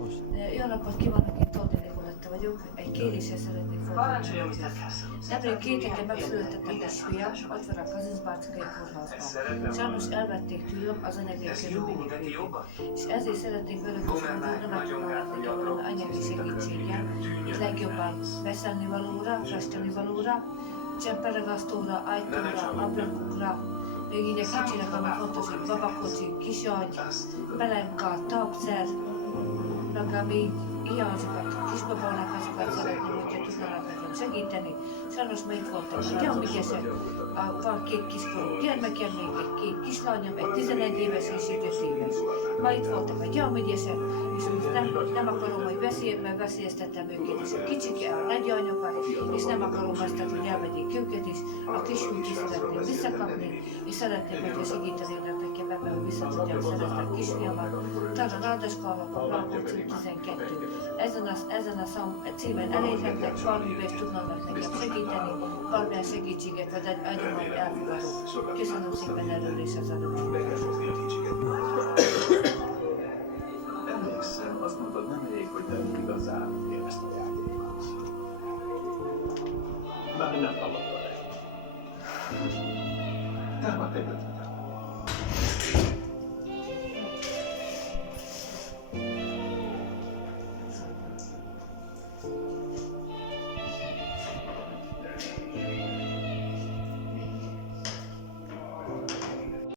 Most. Jó napot kívánok, én Tóth Nikoletta vagyok, egy kérésre szeretnék fordulni. Nemrég 2 hete megszületett a kisfiam, ott van a Kazincbarckai kórházban. Sajnos elvették tőlem az anyagi körülményeket, és ezért szeretnék velük fordulni, nem tudnának nekem valami anyagi segítséggel, itt legjobban beszélni valóra, festeni valóra, csemperegasztóra, ajtóra, ablakokra, még így egy kicsinek, ami fontos, hogy babakocsi, kisagy, pelenka, tapszer, nekem így hiányzokat, kisbabának azokat szeretném, hogyha tudnának nekem segíteni. Sajnos ma itt voltam, a gyamügyesek, van 2 kiskorú gyermekem, még egy 2 kislányom, egy 11 éves és egy 5 éves. Ma itt voltak a gyamügyesek, és nem akarom, hogy veszélyeztettem őket, és a kicsik, a nagyanyokat, és nem akarom azt, hogy elvegyék őket is. A kisfiút is szeretném visszakapni, és szeretném, hogyha segítenének nekem ebben, hogy vissza tudjam szerezni a kisfiamat. Talán Rádaskálnak a Rákóczi 12. Ezen a címen elérhetnek, valamiben is tudnának nekem segíteni, valamilyen segítséget vagy adom, hogy elfogadok. Köszönöm szépen előre és az Emlékszem, azt mondtad nemrég, hogy nem igazán élvezd a játékot. Bár nem hallottam el. Támadt egy ötletet.